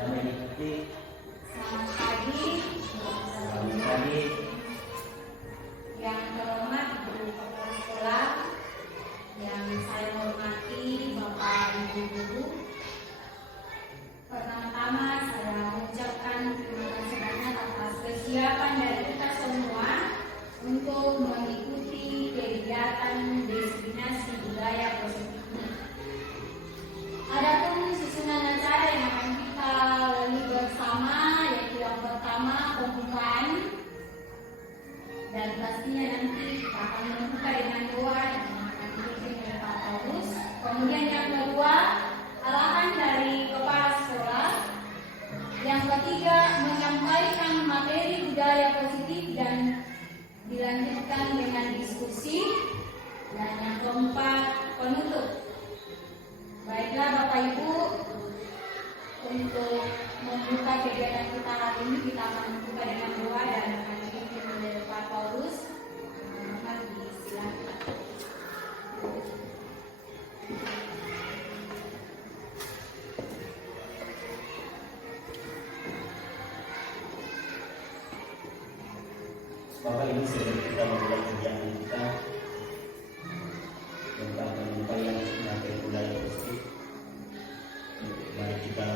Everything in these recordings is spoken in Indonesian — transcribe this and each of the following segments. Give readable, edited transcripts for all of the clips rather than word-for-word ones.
dan mengikuti. Selamat pagi. Selamat pagi. Yang terhormat Ibu Kepala Sekolah, yang saya hormati Bapak Ibu Guru. Pertama-tama saya mengucapkan terima kasih banyak atas kesiapan dari kita semua untuk mengikuti kegiatan destinasi budaya positif ini. Adapun susunan acara yang akan kita lalui bersama, yaitu yang pertama pembukaan, dan pastinya nanti kita akan membuka dengan doa yang akan dipimpin oleh Pak Paulus. Kemudian yang kedua, arahan dari kepala sekolah. Yang ketiga, menyampaikan materi budaya positif dan dilanjutkan dengan diskusi. Dan yang keempat, penutup. Baiklah Bapak Ibu, untuk membuka kegiatan kita hari ini, kita akan membuka dengan doa dan akan dipimpin oleh Pak Paulus. Mohon disilakan. Bapak Ibu, sebelum kita memulai kegiatan kita tentang penyampaian materi budaya positif, mari kita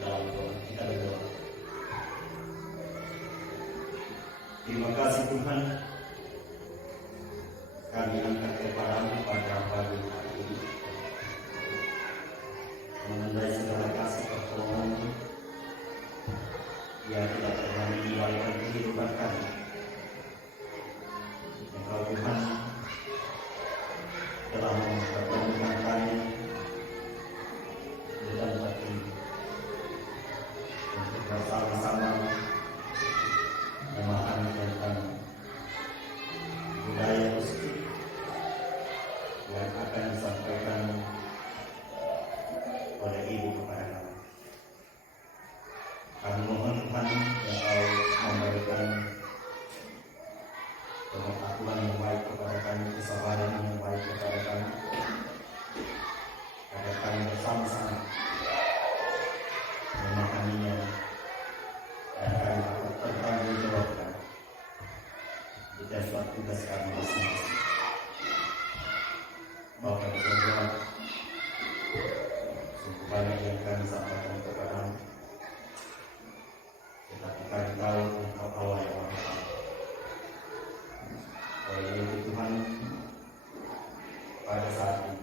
dalam doa, kita berdoa. Terima kasih Tuhan, kami angkat kepadamu pada pagi hari ini, menandai segala kasih pertolongan yang tidak pernah meninggalkan kehidupan kami. Engkau Tuhan telah mempertemukan kami di tempat ini untuk bersama-sama memahami tentang budaya positif yang akan disampaikan oleh Ibu kepada kami. Kami mohon Tuhan Engkau memberikan pengetahuan yang baik kepada kami, kesabaran yang baik kepada kami, agar kami bersama-sama memahaminya dan kami dapat bertanggungjawabkan di tempat tugas kami masing-masing. Bapa di surga, sungguh banyak yang kami sampaikan kepadamu, tetapi kami tahu Engkau Allah yang Maha Tahu. Oleh itu Tuhan, pada saat ini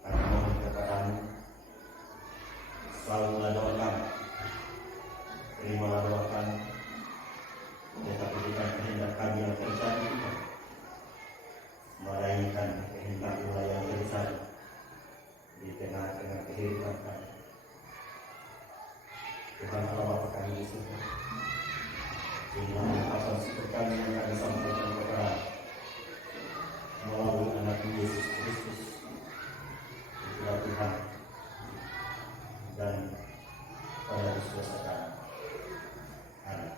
kami mohon kepadamu, selalu doa kami, terimalah doa kami, tetapi bukan kehendak kami yang terjadi Tuhan, melainkan kehendak-Mu yang terjadi di tengah-tengah kehidupan kami. Tuhan Allah Bapa kami di surga, inilah apa syukur kami yang kami sampaikan kepada melalui anak Yesus Kristus, itulah Tuhan dan pada dosa kami. Amin.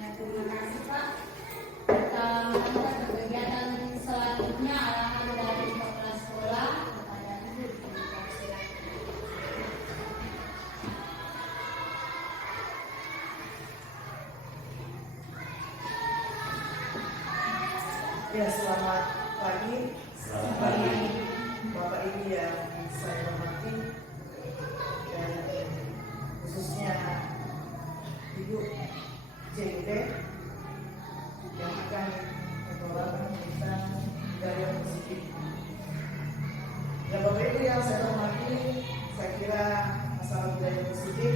Ya, terima kasih Pak. Kita lanjutkan ke kegiatan selanjutnya, arahan dari kepala sekolah kepada Ibu. Silakan. Ya, selamat pagi. Selamat pagi. Bapak Ibu yang saya hormati, dan khususnya Ibu JIT yang akan membawakan tentang budaya positif. Ya, Bapak Ibu yang saya hormati, saya kira masalah budaya positif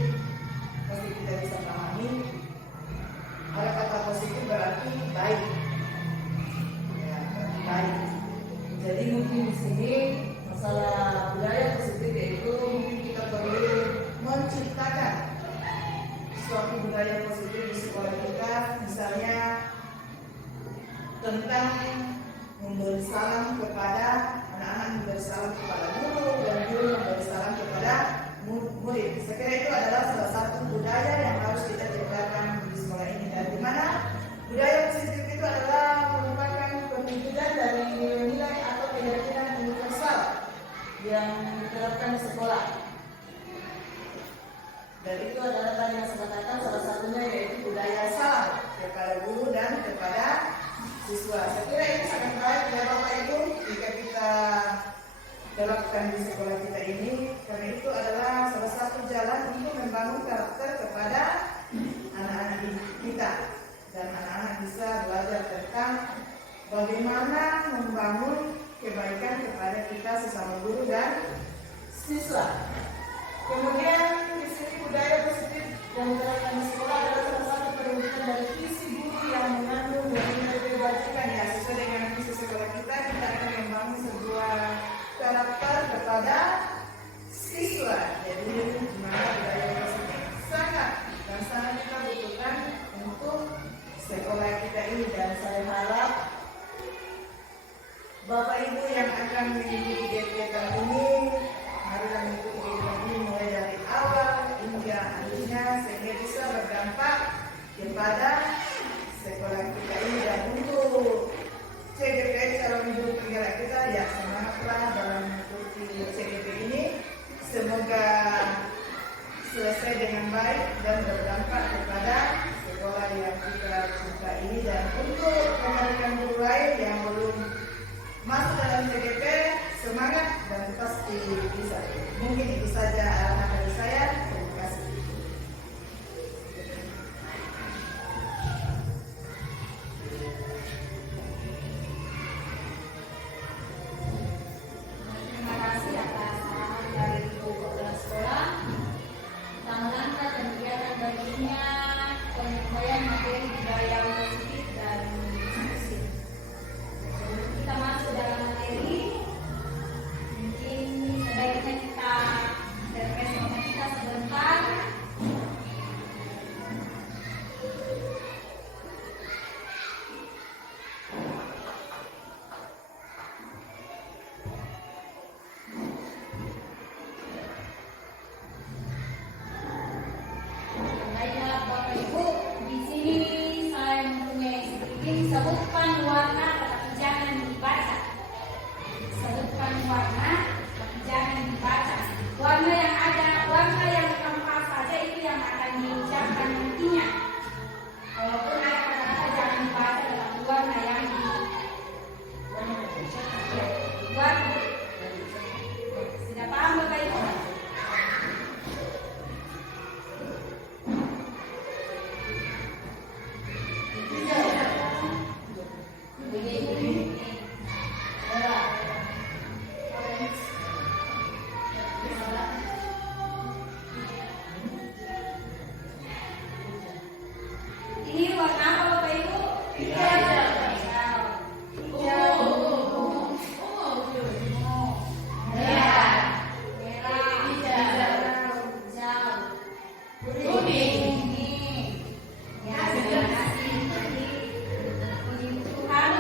pasti kita bisa pahami. Ada kata positif berarti baik. Ya, berarti baik. terapkan di sekolah kita ini, karena itu adalah salah satu jalan untuk membangun karakter kepada anak-anak kita, dan anak-anak bisa belajar tentang bagaimana membangun kebaikan kepada kita sesama guru dan siswa. Kemudian di sini budaya positif yang diterapkan di sekolah adalah salah satu perwujudan dari visi guru yang mengandung nilai kebajikan. Ya, sesuai dengan visi sekolah kita akan membangun sebuah karakter kepada siswa. Jadi mana budaya positif sangat dan sangat kita butuhkan untuk sekolah kita ini, dan saya harap Bapak Ibu yang akan mengikuti kegiatan ini, marilah mengikuti kegiatan ini mulai dari awal hingga akhirnya, sehingga bisa berdampak kepada sekolah kita ini. Dan untuk CGP calon guru penggerak kita, ya semangatlah dalam mengikuti CGP ini. Semoga selesai dengan baik dan berdampak kepada sekolah yang kita cinta ini. Dan untuk rekan-rekan guru lain yang belum masuk dalam CGP, semangat dan pasti bisa. Mungkin itu saja arahan dari saya. Terima kasih. Terima kasih atas arahan dari Ibu Kepala Sekolah. Dalam rangka kegiatan baginya penyampaian materi budaya positif dan inklusif. Sebelum kita masuk dalam materi, mungkin sebaiknya kita refresh otak kita sebentar. Baiklah Bapak Ibu, di sini saya mempunyai sedikit sebutkan warna, tetapi jangan dibaca. Sebutkan warna, tapi jangan dibaca. Warna yang ada, warna yang tampak saja itu yang akan diucapkan nantinya. Walaupun ada kata-kata jangan dibaca, tetapi warna yang warna. Sudah paham Bapak Ibu? Ini warna apa Bapak Ibu? Hijau. Merah. Hijau. Kuning. Ya, terima kasih. Puji Tuhan.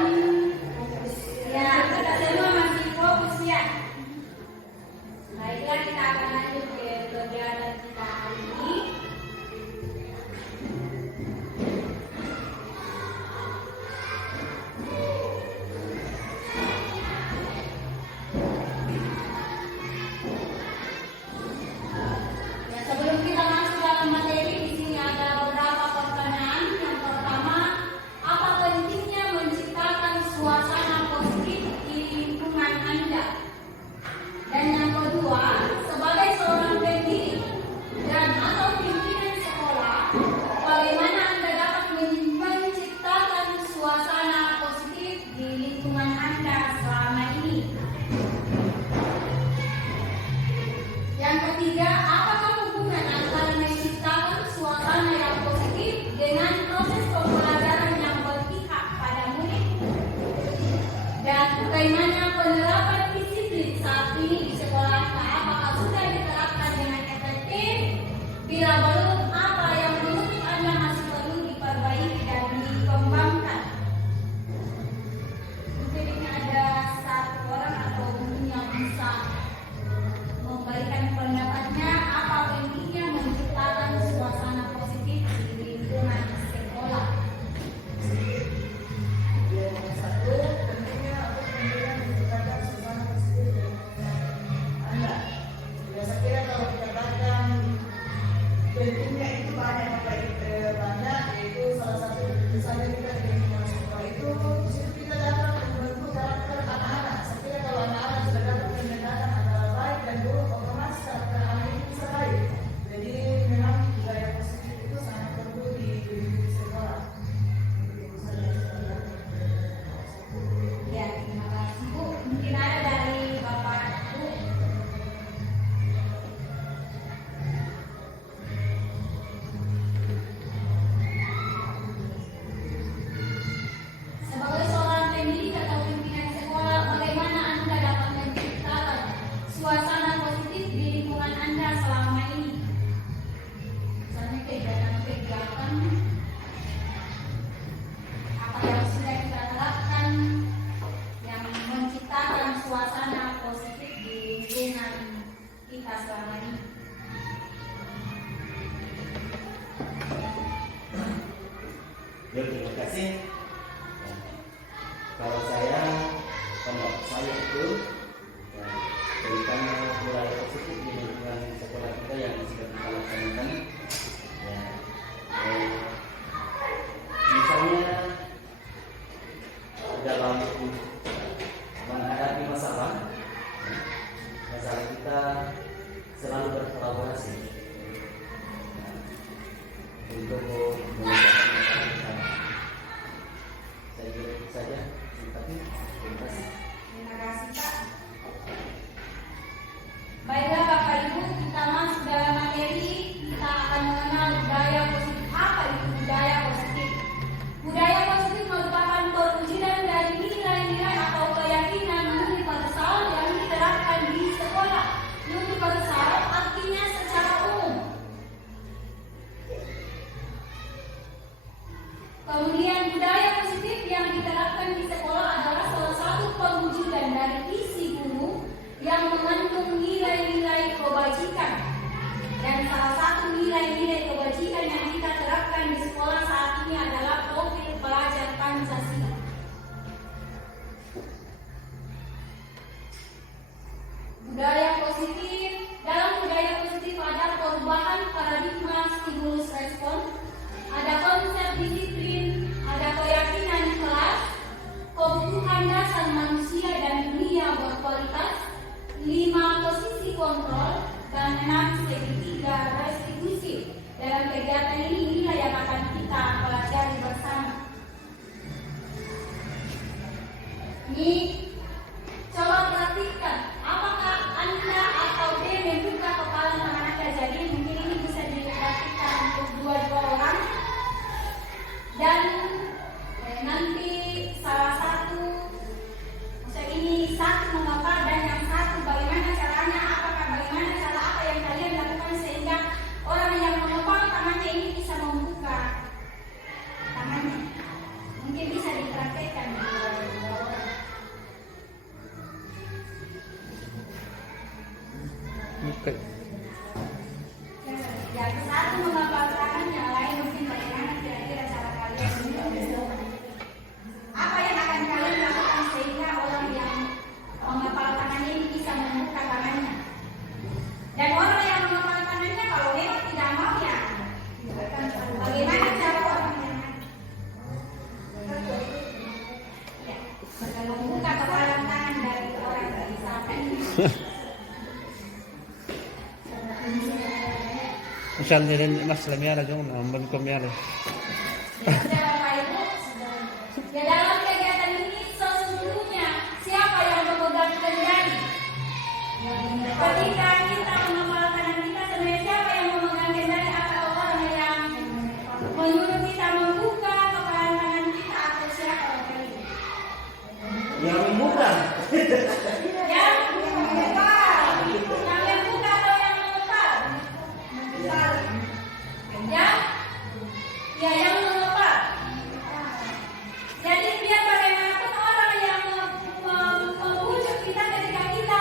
Ya, kita semua masih fokus ya. Baiklah, kita akan lanjut ke kegiatan kita hari ini. Ya, sebelum kita masuk dalam materi, di sini ada beberapa pertanyaan. Yang pertama, apa pentingnya menciptakan suasana positif di lingkungan Anda? Dan yang kedua, sebagai seorang pendidik dan atau pimpinan sekolah, bagaimana Anda dapat menciptakan suasana positif di lingkungan Anda selama ini? Yang ketiga, apakah hubungan antara menciptakan suasana yang positif dengan proses pembelajaran yang berpihak pada murid? Dan bagaimana penerapan disiplin saat ini di sekolah? Apakah sudah diterapkan dengan efektif? Bila belum, apa yang menurut Anda masih perlu diperbaiki dan dikembangkan? Mungkin ini ada satu orang atau mungkin yang bisa memberikan pendapatnya, apa pentingnya menciptakan suasana positif di lingkungan sekolah. Yang satu, pentingnya untuk menciptakan suasana positif di lingkungan Anda. Ya, saya kira kalau dikatakan pentingnya itu banyak, yaitu salah satu misalnya kita di lingkungan sekolah itu, di situ kita dapat membentuk karakter anak-anak. Saya kira kalau anak-anak sudah dapat membedakan yang sudah kita laksanakan. Ya, misalnya dalam menghadapi masalah kita selalu berkolaborasi untuk menyelesaikan masalah bersama. Saya kira itu saja. Terima kasih. Terima kasih Pak. Baiklah Bapak Ibu, kita masuk dalam materi. Kita akan mengenal budaya positif. Apa itu budaya positif? Budaya positif merupakan perwujudan dari nilai-nilai atau keyakinan universal yang diterapkan di sekolah. Universal artinya secara umum. Kemudian budaya positif yang diterapkan di sekolah adalah salah satu perwujudan dari isi guru yang mengandung nilai-nilai kebajikan. Dan salah satu nilai-nilai kebajikan yang kita terapkan di sekolah saat ini adalah profil pelajar Pancasila. Budaya positif. Dalam budaya positif ada perubahan paradigma stimulus respon, ada konsep disiplin, ada keyakinan kelas, kebutuhan dasar manusia dan dunia berkualitas, 5 posisi kontrol, dan 6 segitiga restitusi. Dalam kegiatan ini inilah yang akan kita pelajari bersama. Ini coba perhatikan, apakah Anda atau D membuka kepala teman Anda? Jadi mungkin ini bisa diperhatikan untuk dua orang. Dan nanti salah satu, maksudnya ini satu mengapa dan yang satu bagaimana caranya, bagaimana cara apa yang kalian lakukan sehingga orang yang mengepal tangannya ini bisa membuka tangannya. Mungkin bisa dipraktekkan di dua orang. Oke. Yang satu mengepal tangan, yang lain mungkin bagaimana kira-kira cara kalian apa yang akan kalian lakukan sehingga orang yang mengepal tangannya ini bisa membuka tangannya. Dan orang yang mengepal tangannya kalau memang tidak mau ya bagaimana cara orang yang ya, membuka kepala tangan dari orang yang disahkan. Misalnya din mas lamia la jong nambon ko miya. Ya dalam kegiatan ini sesungguhnya siapa yang memegang kendali? Ketika kita mengepal tangan kita, sebenarnya siapa yang memegang kendali? Atau orang yang menyuruh kita membuka kepala tangan kita atau siapa Bapak Ibu? Yang membuka. Yang mengepal. Yang membuka atau yang mengepal? Yang mengepal. Jadi biar bagaimanapun orang yang membujuk kita ketika kita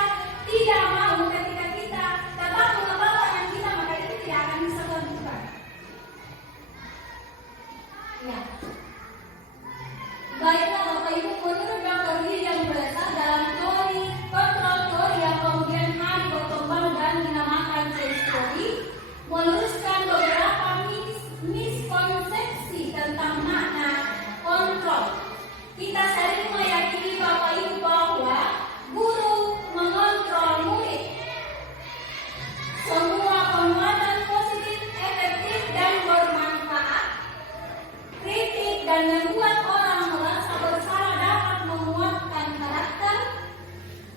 tidak mau, ketika kita tetap mengepal tangan kita, maka itu tidak akan bisa terbuka. Ya. Baiklah Bapak Ibu, menurut Dr. William Blasar dalam teori kontrol teori yang kemudian hari berkembang dan dinamakan case theory, meluruskan beberapa miskonsepsi tentang makna kontrol. Kita sering meyakini Bapak Ibu bahwa guru mengontrol murid. Semua penguatan positif, efektif dan bermanfaat, kritik dan membuat orang merasa bersalah dapat menguatkan karakter,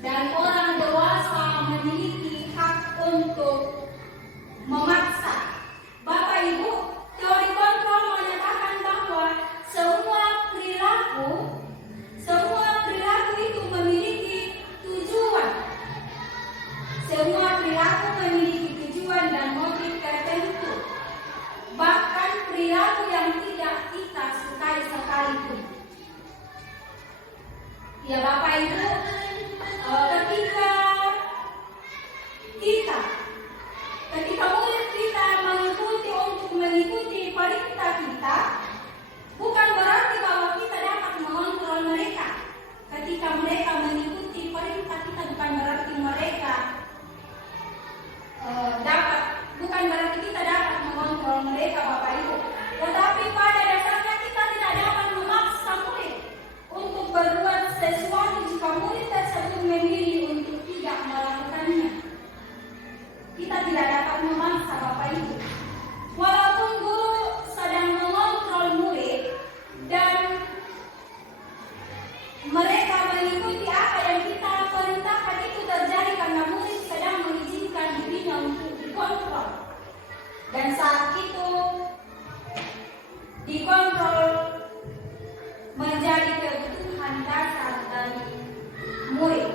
dan orang dewasa memiliki hak untuk memaksa. Bapak Ibu, teori kontrol menyatakan bahwa semua perilaku itu memiliki tujuan. Semua perilaku memiliki tujuan dan motif tertentu. Bahkan perilaku yang tidak kita sukai sekalipun. Ya Bapak Ibu, ketika murid kita mengikuti perintah kita, bukan berarti bahwa kita dapat mengontrol mereka. Ketika mereka mengikuti perintah kita, bukan berarti mereka mereka, Bapak Ibu. Tetapi pada dasarnya kita tidak dapat memaksa murid untuk berbuat sesuatu jika murid tersebut memilih untuk tidak melakukannya. Kita tidak dapat memaksa, Bapak Ibu. Walaupun guru sedang mengontrol murid dan mereka mengikuti apa yang kita perintahkan, itu terjadi karena murid sedang mengizinkan dirinya untuk dikontrol. Dan saat itu dikontrol menjadi kebutuhan dasar dari murid.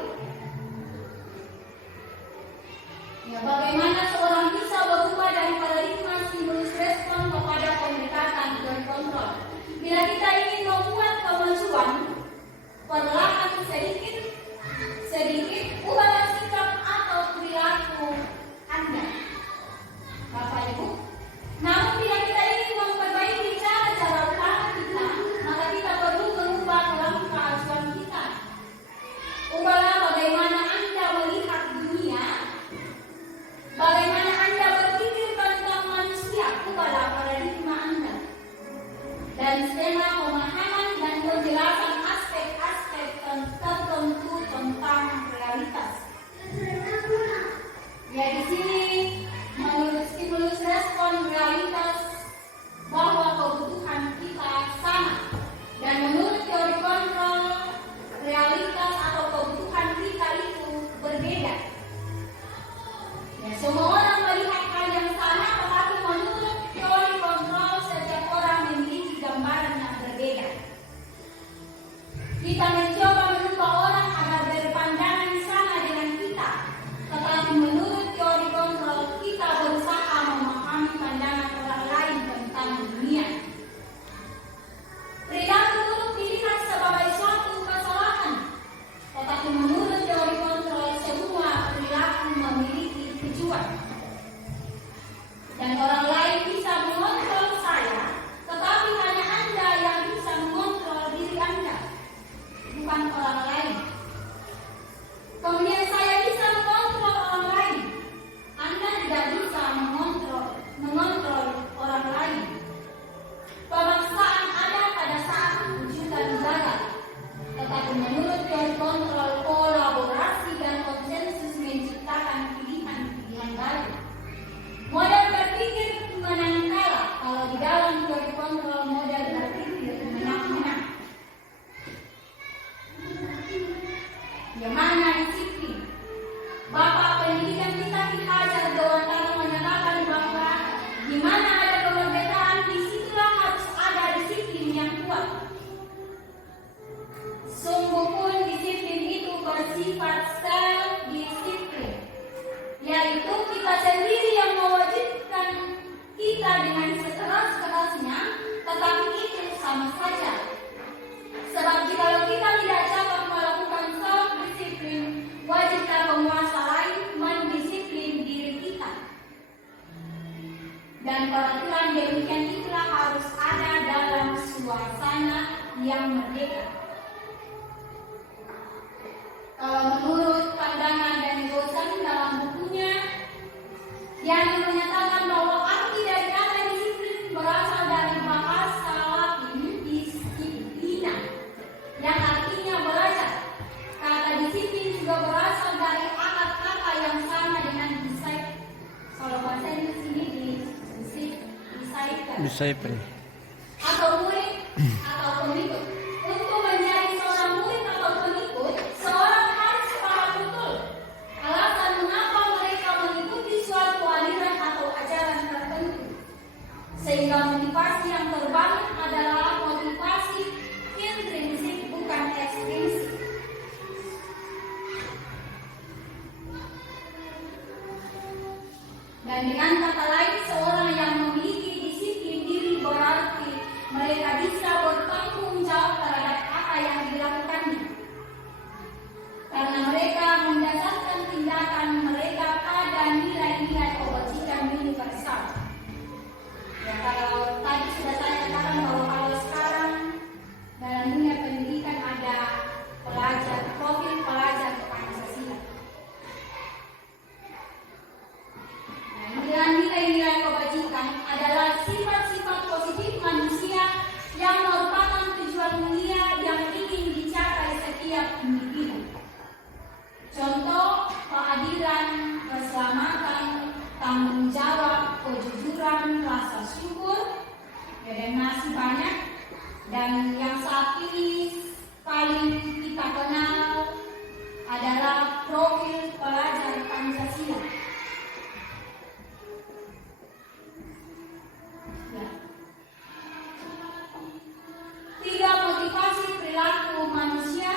Ya, bagaimana seorang bisa berubah dari paradigma stimulus respon kepada pendekatan dan kontrol? Bila kita ingin membuat kemajuan, perlahan sedikit ubahlah sikap atau perilaku Anda, Bapak Ibu. Namun bila kita ingin memperbaiki cara-cara utama kita, maka kita perlu mengubah pola keasuhan kita. Ubahlah bagaimana Anda melihat dunia, bagaimana Anda berpikir tentang manusia. Ubahlah paradigma Anda. Dan skema pemahaman dan penjelasan aspek-aspek tertentu tentang realitas. Ya, di sini menurut stimulus respon realitas bahwa kebutuhan kita sama, dan menurut teori kontrol realitas atau kebutuhan kita itu berbeda. Ya, semua orang melihat hal yang sama, tetapi menurut teori kontrol setiap orang memiliki gambaran yang berbeda. Kita mencoba merubah orang agar berpandangan sama dengan kita, tetapi menurut teori kontrol kita berusaha memahami pandangan orang lain tentang dunia. Perilaku buruk dilihat sebagai suatu kesalahan, tetapi menurut teori kontrol semua perilaku memiliki tujuan. Dan orang lain bisa mengontrol saya, tetapi hanya Anda yang bisa mengontrol diri Anda, bukan orang lain. Kemudian saya bisa mengontrol orang lain. Anda tidak bisa mengontrol orang lain. Pemaksaan ada pada saat wujudkan gagal. Tetapi menurut teori kontrol, kolaborasi dan konsensus menciptakan pilihan-pilihan baru. Model berpikir menang kalah. Kalau di dalam teori kontrol, model berpikir menang-menang. Yang mana disiplin? Bapak pendidikan kita ajar Dewan Tanah menyatakan bahwa di mana ada kemerdekaan, disitulah harus ada disiplin yang kuat. Sungguh pun disiplin itu bersifat self-disiplin, yaitu kita sendiri yang mewajibkan kita dengan sekeras-kerasnya, tetapi itu sama saja. Sebab jika kita tidak dapat melakukan self-disiplin, wajibkan penguasa lain mendisiplin diri kita. Dan peraturan demikian itulah harus ada dalam suasana yang merdeka. Kalau menurut pandangan dan Gozan dalam bukunya, yang menyatakan bahwa arti dari kata disiplin berasal dari bahasa Latin disiplina, yang artinya belajar. Kata disiplin juga berasal dari akar kata yang sama dengan disciple. Kalau bahasa Inggris ini Disciple. atau murid atau pengikut. Untuk menjadi seorang murid atau pengikut, seorang harus paham betul alasan mengapa mereka mengikuti suatu aliran atau ajaran tertentu. Sehingga motivasi yang terbangun adalah motivasi intrinsik, bukan ekstrinsik. Dan dengan kata lain, seorang yang memiliki disiplin diri berarti mereka bisa bertanggung jawab terhadap apa yang dilakukannya. Karena mereka mendasarkan tindakan mereka pada nilai-nilai kebajikan universal. Ya, kalau tadi sudah saya katakan bahwa kalau sekarang dalam dunia pendidikan ada profil pelajar Pancasila. Nah, nilai-nilai kebajikan adalah dan masih banyak. Dan yang saat ini paling kita kenal adalah profil pelajar Pancasila. Ya. 3 motivasi perilaku manusia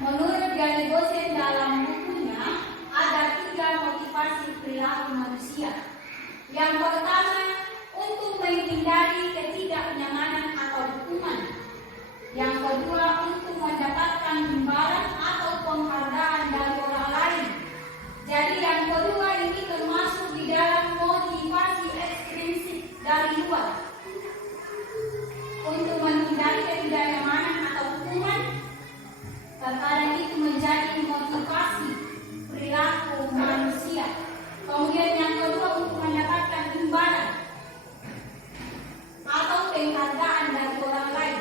menurut Gary Gosen dalam bukunya ada 3 motivasi perilaku manusia. Yang pertama, untuk menghindari ketidaknyamanan atau hukuman. Yang kedua, untuk mendapatkan imbalan atau penghargaan dari orang lain. Jadi yang kedua ini termasuk di dalam motivasi ekstrinsik dari luar. Untuk menghindari ketidaknyamanan atau hukuman, terkadang itu menjadi motivasi perilaku manusia. Kemudian yang kedua, untuk mendapatkan imbalan atau penghargaan dari orang lain.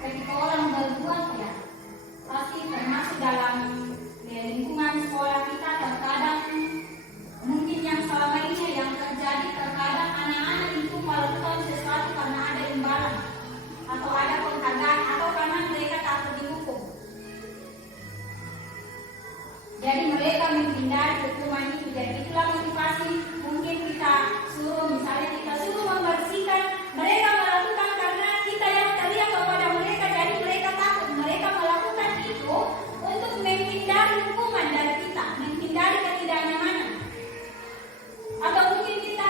Ketika orang berbuat, ya pasti termasuk dalam lingkungan sekolah kita, terkadang mungkin yang selama ini yang terjadi, terkadang anak-anak itu melakukan sesuatu karena ada imbalan atau ada penghargaan atau karena mereka takut dihukum. Jadi mereka menghindari hukuman itu. Jadi itulah motivasi. Mungkin kita suruh, misalnya kita suruh membersihkan, mereka melakukan karena kita yang teriak kepada mereka, jadi mereka takut. Mereka melakukan itu untuk menghindari hukuman dari kita, menghindari ketidaknyamanan. Atau mungkin kita,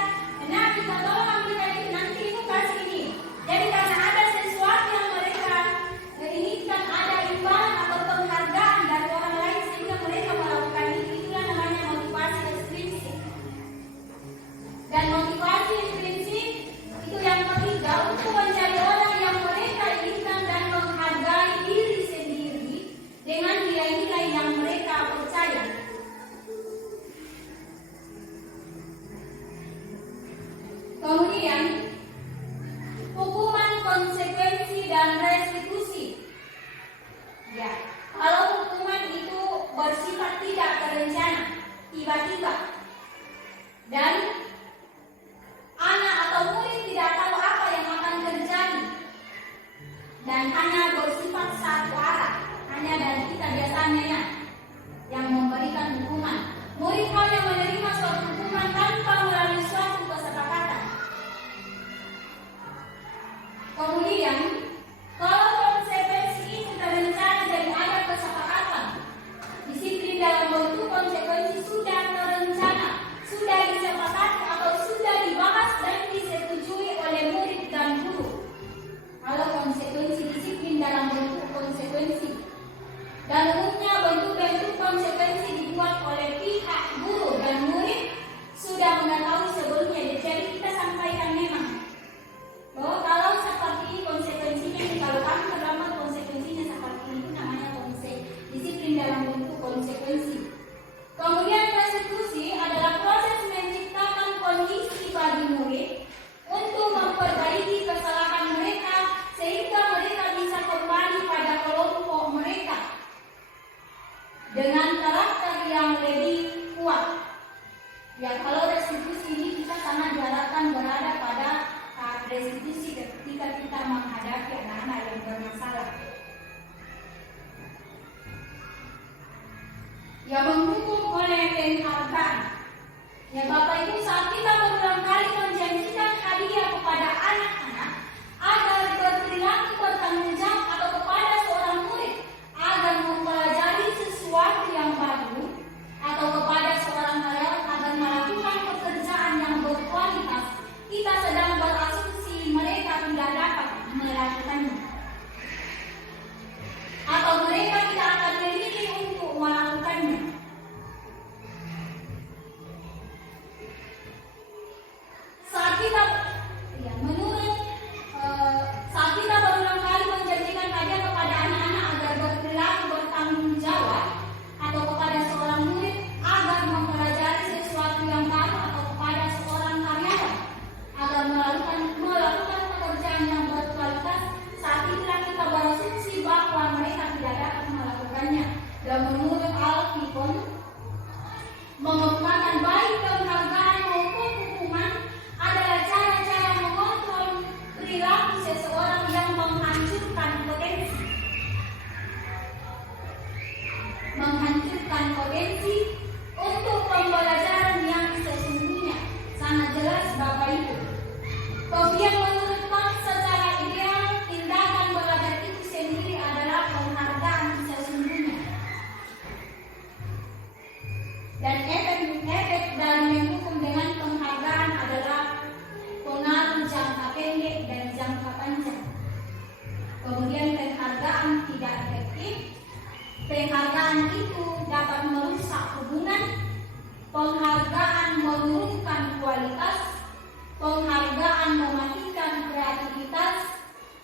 nah kita tolong ambil ini, nanti itu kasih ini. Jadi karena ada sesuatu yang mereka inginkan, ada imbalan atau penghargaan dari orang lain, sehingga mereka melakukan itu. Itulah namanya motivasi ekstrinsik. Dan motivasi intrinsik itu yang ketiga, untuk mencari orang yang mereka inginkan dan menghargai diri sendiri dengan nilai-nilai yang mereka percaya. Kemudian hukuman, konsekuensi, dan restitusi. Ya, kalau hukuman itu bersifat tidak terencana, tiba-tiba, dan anak atau murid tidak tahu apa yang akan terjadi, dan hanya bersifat satu arah, hanya dari kita biasanya ya, yang memberikan hukuman. Murid hanya menerima suatu hukuman tanpa melalui suatu kesepakatan. Kemudian, kalau konsekuensi itu terencana, jadi ada kesepakatan. Disiplin dalam bentuk konsekuensi sudah terencana, sudah disepakati atau sudah dibahas dan disetujui oleh murid dan guru. Kalau konsekuensi disiplin dalam bentuk konsekuensi, dan umumnya bentuk-bentuk konsekuensi dibuat oleh pihak guru dan murid sudah mengetahui sebelumnya. Jadi kita sampaikan memang bahwa kalau seperti ini konsekuensinya, kalau kami terlambat konsekuensinya seperti ini, itu namanya disiplin dalam bentuk konsekuensi. Kemudian restitusi adalah proses menciptakan kondisi bagi murid untuk memperbaiki kesalahan mereka sehingga mereka bisa kembali pada kelompok mereka dengan karakter yang lebih kuat. Ya, kalau restitusi ini kita sangat diharapkan berada pada restitusi ketika kita menghadapi anak-anak yang bermasalah. Ya, mendukung oleh penghargaan. Ya Bapak Ibu, saat kita berulang kali menjanjikan hadiah kepada anak-anak agar berperilaku bertanggung jawab, atau kepada seorang murid agar mempelajari sesuatu yang baru, atau kepada seorang karyawan agar melakukan pekerjaan yang berkualitas, kita sedang berasumsi mereka tidak dapat melakukannya, atau mereka tidak akan memilih untuk melakukannya.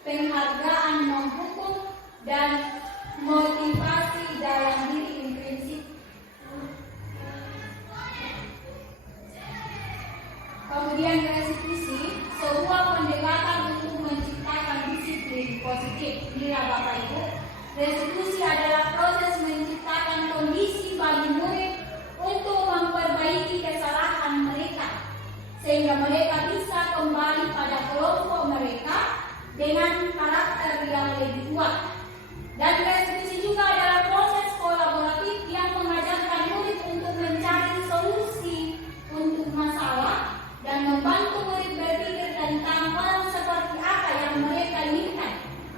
penghargaan menghukum, dan motivasi dalam diri intrinsik. Kemudian restitusi, sebuah pendekatan untuk menciptakan disiplin positif. Inilah Bapak Ibu, restitusi adalah proses menciptakan kondisi bagi murid untuk memperbaiki kesalahan mereka, sehingga mereka bisa kembali pada kelompok mereka dengan karakter yang lebih kuat. Dan restitusi juga adalah proses kolaboratif yang mengajarkan murid untuk mencari solusi untuk masalah dan membantu murid berpikir tentang hal seperti apa yang mereka inginkan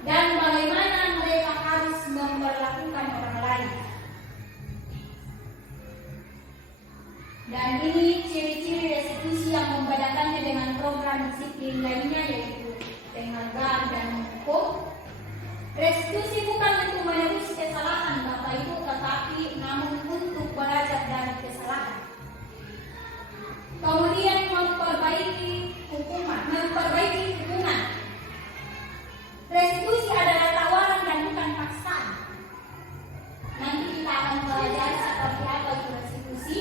dan bagaimana mereka harus memperlakukan orang lain. Dan ini ciri-ciri restitusi yang membedakannya dengan program disiplin lainnya, yaitu penghargaan dan menghukum. Restitusi bukan untuk menebus kesalahan Bapak Ibu, tetapi namun untuk belajar dari kesalahan. Kemudian memperbaiki hubungan. Restitusi adalah tawaran dan bukan paksaan. Nanti kita akan belajar seperti apa itu restitusi.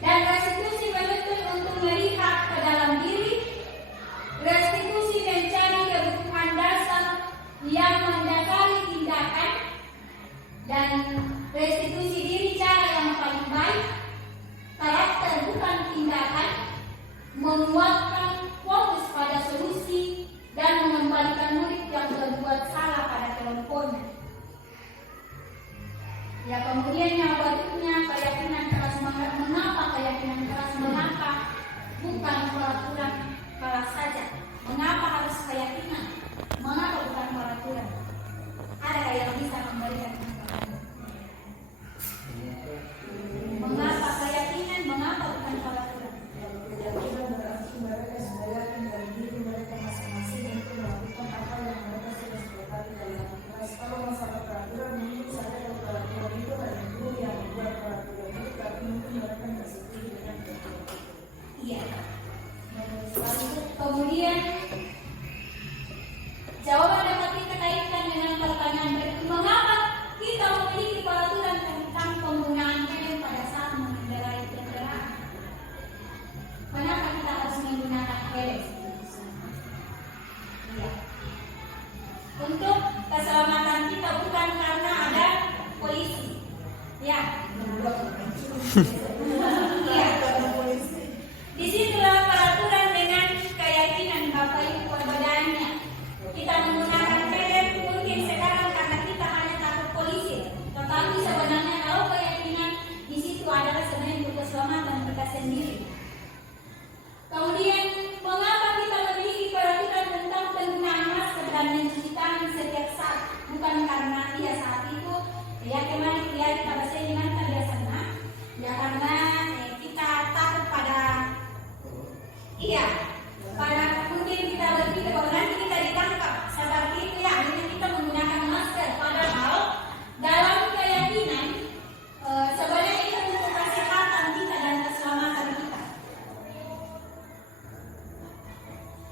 Dan restitusi menuntut untuk melihat ke dalam diri. Restitusi mencari kebutuhan dasar yang mendasari tindakan. Dan restitusi diri cara yang paling baik. Karakter bukan tindakan, menguatkan fokus pada solusi, dan mengembalikan murid yang berbuat salah pada kelompoknya. Ya, kemudian yang berikutnya keyakinan keras. Mengapa keyakinan keras? Mengapa bukan peraturan keras saja? Mengapa harus keyakinan? Mengapa bukan peraturan? Ada yang bisa memberikan informasi? Mengapa keyakinan? Mengapa bukan peraturan? Keyakinan berarti mereka sudah yakin dari diri mereka masing-masing untuk melakukan apa yang mereka sudah sepakati dalam kelas. Kalau masalah peraturan, mungkin saja kalau peraturan itu hanya guru yang membuat peraturan itu, tapi mungkin mereka tidak setuju dengan peraturan itu. Iya. Kemudian jawaban dapat kita kaitkan dengan pertanyaan berikut. Mengapa kita memiliki peraturan tentang penggunaan helm pada saat mengendarai kendaraan? Kenapa kita harus menggunakan helm? Iya. Untuk keselamatan kita, bukan karena ada polisi. Ya. Iya. Disitulah peraturan dengan keyakinan Bapak Ibu perbedaannya. Kita menggunakan helm mungkin sekarang karena kita hanya takut polisi, tetapi sebenarnya kalau keyakinan di situ adalah sebenarnya untuk keselamatan kita sendiri. Kemudian mengapa kita memiliki peraturan tentang penggunaan masker dan mencuci tangan setiap saat? Bukan karena saat itu kemarin kita bahasa dengan biasanya, ya karena kita takut pada pada mungkin kita berpikir bahwa nanti kita ditangkap seperti itu, ya akhirnya kita menggunakan masker. Padahal dalam keyakinan sebenarnya itu untuk kesehatan kita dan keselamatan kita.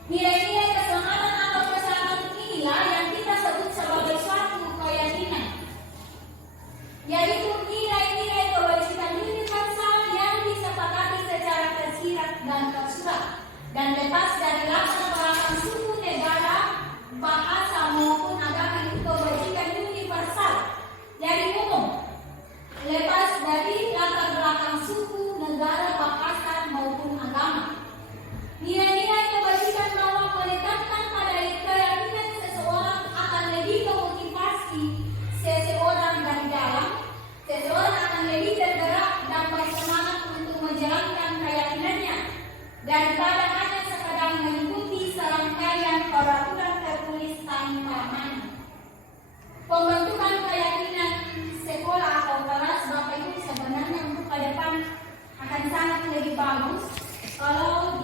Nilai-nilai keselamatan atau kesehatan inilah yang kita sebut sebagai suatu keyakinan, yaitu nilai-nilai kewajiban universal yang disepakati secara tersirat dan tersurat dan lepas dari latar belakang suku, negara, bahasa maupun agama. Itu kewajiban universal dari umum, lepas dari latar belakang suku, negara, bahasa maupun agama. Nilai-nilai kewajiban bahwa menekankan pada keyakinan seseorang akan lebih memotivasi seseorang dari dalam. Seseorang akan lebih tergerak dan bersemangat untuk menjalankan keyakinannya daripada hanya sekadar mengikuti serangkaian peraturan tertulis tanpa makna. Pembentukan keyakinan sekolah atau kelas Bapak Ibu sebenarnya untuk ke depan akan sangat lebih bagus kalau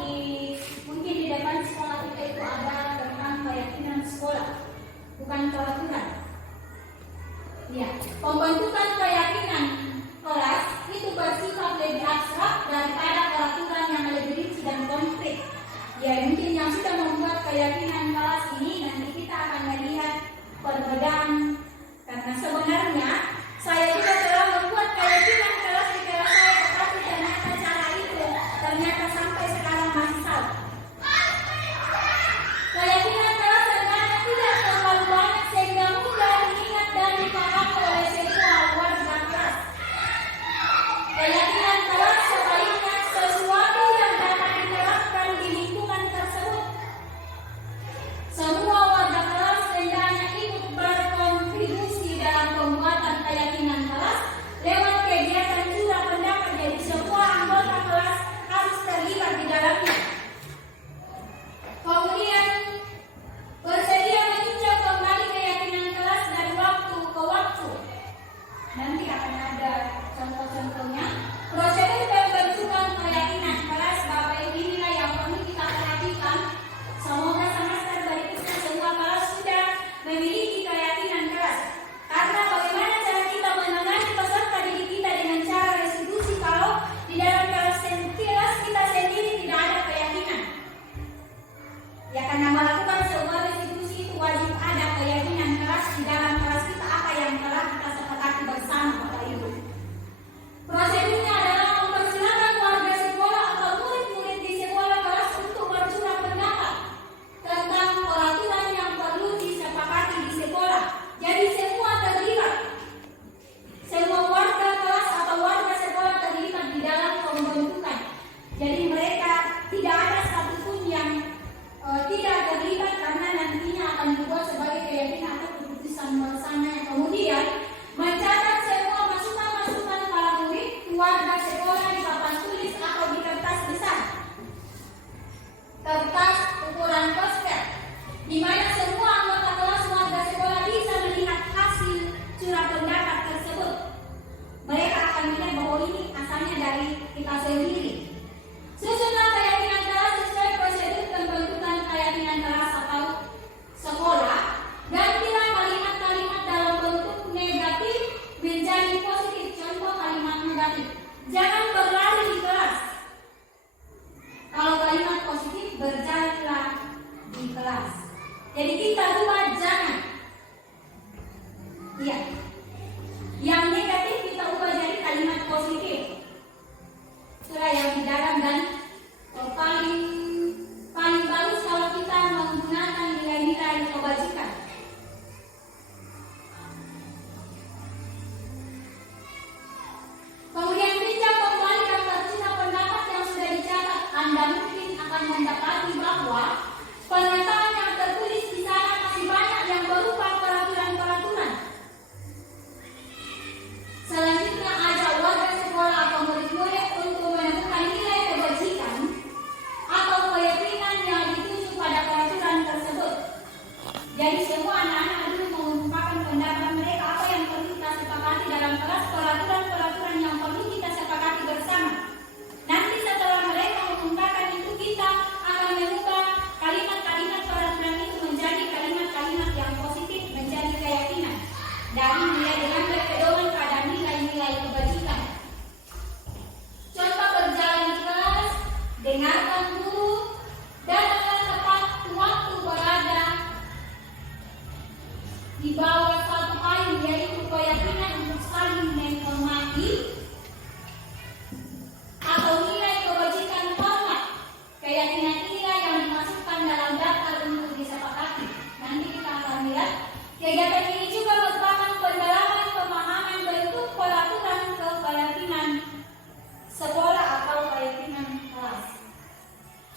mungkin di depan sekolah kita itu ada tentang keyakinan sekolah, bukan peraturan. Ya, pembentukan keyakinan kelas itu bersifat lebih abstrak daripada peraturan yang lebih rinci dan konkret. Ya, mungkin yang sudah membuat keyakinan kelas ini nanti kita akan perbedaan. Karena sebenarnya saya juga telah membuat keyakinan kelas di kelas saya, tetapi ternyata cara itu ternyata sampai sekarang masih salah. Keyakinan kelas sebenarnya tidak terlalu banyak sehingga mudah diingat dan dipahami oleh semua warga kelas. Keyakinan kelas sebaliknya sesuatu yang dapat diterapkan di lingkungan tersebut. Semua warga kelas hendaknya ikut berkontribusi dalam pembuatan keyakinan kelas lewat kegiatan curah pendapat, jadi semua anggota kelas harus terlibat di dalamnya. Kemudian bersedia meninjau kembali keyakinan kelas dari waktu ke waktu. Nanti akan ada contoh-contohnya. Prosedur pembentukan keyakinan kelas Bapak Ibu inilah yang perlu kita perhatikan. Semoga semester berikutnya semua kelas sudah memiliki keyakinan kelas. Karena bagaimana cara kita menangani peserta didik kita dengan cara restitusi kalau di dalam kelas kita sendiri tidak ada keyakinan? Ya, karena melakukan sebuah restitusi itu wajib ada keyakinan keras di dalam kelas kita apa yang telah kita sepakati bersama Bapak Ibu. Prosedurnya adalah mempersilakan warga sekolah atau murid-murid di sekolah kelas untuk bercurah pendapat tentang peraturan yang perlu disepakati di sekolah. Jadi semua terlibat. Semua warga kelas atau warga sekolah terlibat di dalam pembentukan. Jadi mereka tidak ada satupun yang tidak terlibat karena nantinya akan dibuat sebagai keyakinan atau keputusan bersama. Kemudian mencatat semua masukan-masukan para murid warga sekolah di papan tulis atau di kertas besar, kertas ukuran poster, di mana semua anggota kelas warga sekolah bisa melihat hasil curah pendapat tersebut. Mereka akan melihat bahwa ini asalnya dari kita sendiri. Susunlah keyakinan kelas sesuai prosedur pembentukan keyakinan kelas atau sekolah. Gantilah kalimat-kalimat dalam bentuk negatif menjadi positif. Contoh kalimat negatif: jangan berlari di kelas. Kalau kalimat positif, berjalanlah di kelas. Jadi kita buat jangan. Iya. Yang negatif kita ubah jadi kalimat positif. Itulah yang di dalam dan paling bagus kalau kita menggunakan nilai-nilai kebajikan. Kemudian tinjau kembali daftar curah pendapat yang sudah dicatat. Anda mungkin akan mendapati bahwa pernyataan yang tertulis di sana masih banyak yang berupa peraturan-peraturan. Selanjutnya ajak warga sekolah atau murid-murid untuk menemukan nilai kebajikan atau keyakinan yang dituju pada peraturan tersebut. Jadi semua anak-anak dulu mengungkapkan pendapat mereka apa yang perlu kita sepakati dalam kelas, peraturan-peraturan yang perlu kita sepakati bersama. Nanti setelah mereka mengungkapkan itu, kita akan menemukan kalimat-kalimat peraturan itu menjadi kalimat-kalimat yang positif, menjadi keyakinan dari nilai dengan berpedoman pada nilai-nilai kebajikan. Contoh berjalan di kelas, dengarkan guru, datanglah tepat waktu berada di bawah satu payung, yaitu keyakinan untuk saling menghormati atau nilai kebajikan hormat. Keyakinan inilah yang dimasukkan dalam daftar untuk disepakati. Nanti kita akan lihat kegiatan ini juga merupakan pendalaman pemahaman bentuk peraturan ke keyakinan sekolah atau keyakinan kelas.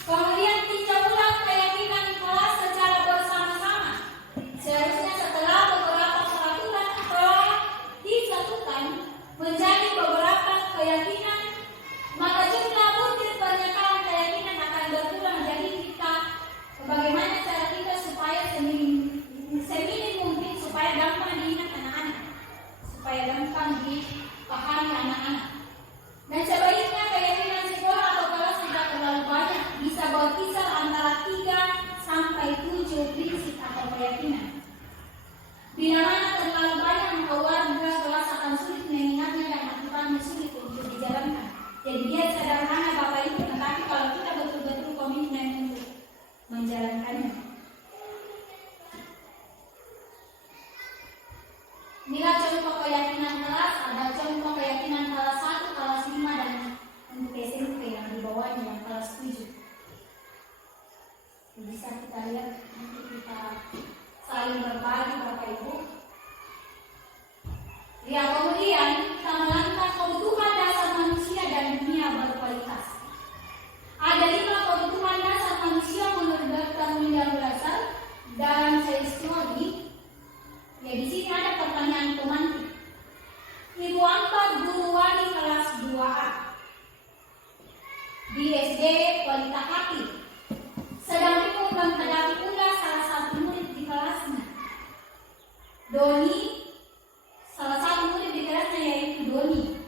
Kemudian tinjau ulang keyakinan kelas secara bersama-sama. Seharusnya setelah beberapa peraturan telah disatukan menjadi beberapa keyakinan, maka jumlah butir pernyataan keyakinan akan berkurang. Jadi kita bagaimana cara kita supaya seminim mungkin supaya gampang diingat anak-anak, supaya gampang dipahami anak-anak. Dan sebaliknya keyakinan sekolah atau kelas tidak terlalu banyak, bisa berkisar antara 3 sampai 7 prinsip atau keyakinan. Bila mana terlalu banyak, maka warga kelas akan sulit mengingatnya dan aturannya sulit untuk dijalankan. Jadi dia sederhana Bapak Ibu, tetapi kalau kita betul-betul komitmen untuk menjalankannya. Bisa kita lihat nanti kita saling berbagi Bapak Ibu. Ya, kemudian kita melangkah kebutuhan dasar manusia dan dunia berkualitas. Ada 5 kebutuhan dasar manusia menurut Dr. William Glasser dalam Scientology. Ya, di sini ada pertanyaan pemantik. Ibu Ambar guru wali kelas 2A di SD Kualitas Hati sedang bingung menghadapi pula salah satu murid di kelasnya. Doni, salah satu murid di kelasnya yaitu Doni.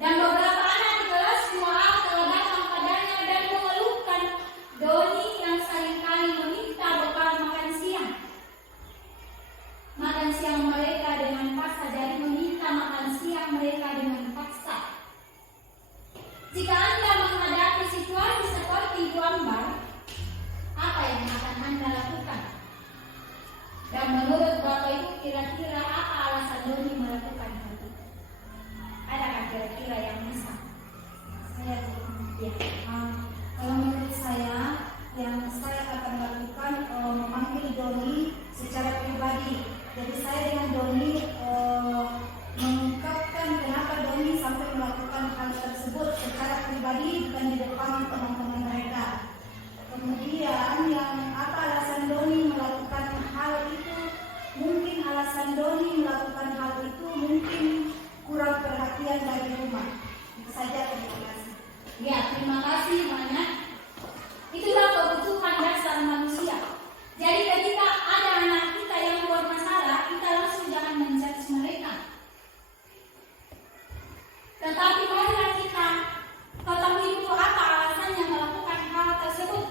Dan beberapa anak di kelas 2A telah datang padanya dan mengeluhkan Doni yang seringkali meminta bekal makan siang. Makan siang mereka dengan paksa, jadi meminta makan siang mereka dengan paksa. Jika Anda menghadapi situasi seperti Ibu Ambar, apa yang akan Anda lakukan? Dan menurut Bapak Ibu, kira-kira apa alasan Doni melakukan hal itu? Adakah kira-kira yang bisa? Saya ya, kalau menurut saya yang saya akan lakukan memanggil Doni secara pribadi. Jadi saya dengan Doni mengungkapkan kenapa Doni sampai melakukan hal tersebut secara pribadi bukan di depan teman-teman mereka. Kemudian yang apa alasan Doni melakukan hal itu? Mungkin alasan Doni melakukan hal itu mungkin kurang perhatian dari rumah. Itu saja, terima kasih. Ya, terima kasih banyak. Itulah kebutuhan dasar manusia. Jadi ketika ada anak kita yang bermasalah, kita langsung jangan menjudge mereka. Tetapi marilah kita ketahui dulu apa alasannya melakukan hal tersebut.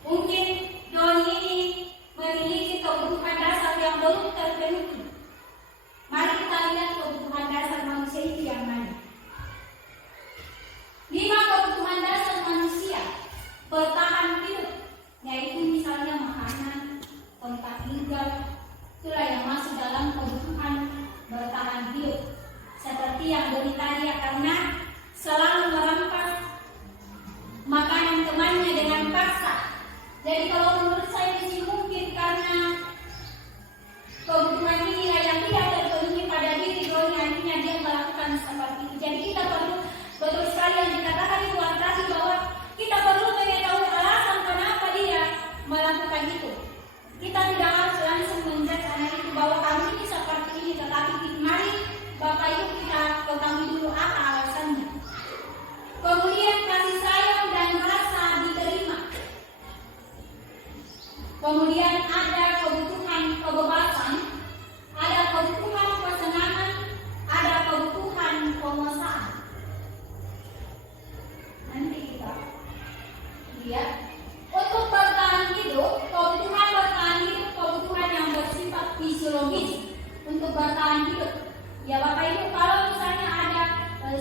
Mungkin Doni ini memiliki kebutuhan dasar yang belum terpenuhi. Mari kita lihat kebutuhan dasar manusia itu yang mana. 5 kebutuhan dasar manusia bertahan hidup, yaitu misalnya makanan, tempat tinggal, itulah yang masuk dalam kebutuhan bertahan hidup. Seperti yang Doni tadi ya, karena selalu merampas makanan temannya dengan paksa. Jadi kalau menurut saya di sini mungkin karena kebutuhan ini yang tidak terpenuhi pada diri Doni, akhirnya dia melakukan seperti itu. Jadi kita perlu betul sekali yang dikatakan Ibu tadi bahwa kita perlu mengetahui alasan kenapa dia melakukan itu. Kita tidak harus langsung menjudge anak itu bahwa kamu ini seperti ini, tetapi mari Bapak Ibu kita ketahui dulu apa alasannya. Kemudian kasih sayang dan rasa diterima. Kemudian ada kebutuhan kebebasan, ada kebutuhan kesenangan, ada kebutuhan penguasaan. Nanti kita lihat untuk bertahan hidup, kebutuhan bertahan hidup, kebutuhan yang bersifat fisiologis untuk bertahan hidup. Ya Bapak Ibu, kalau misalnya ada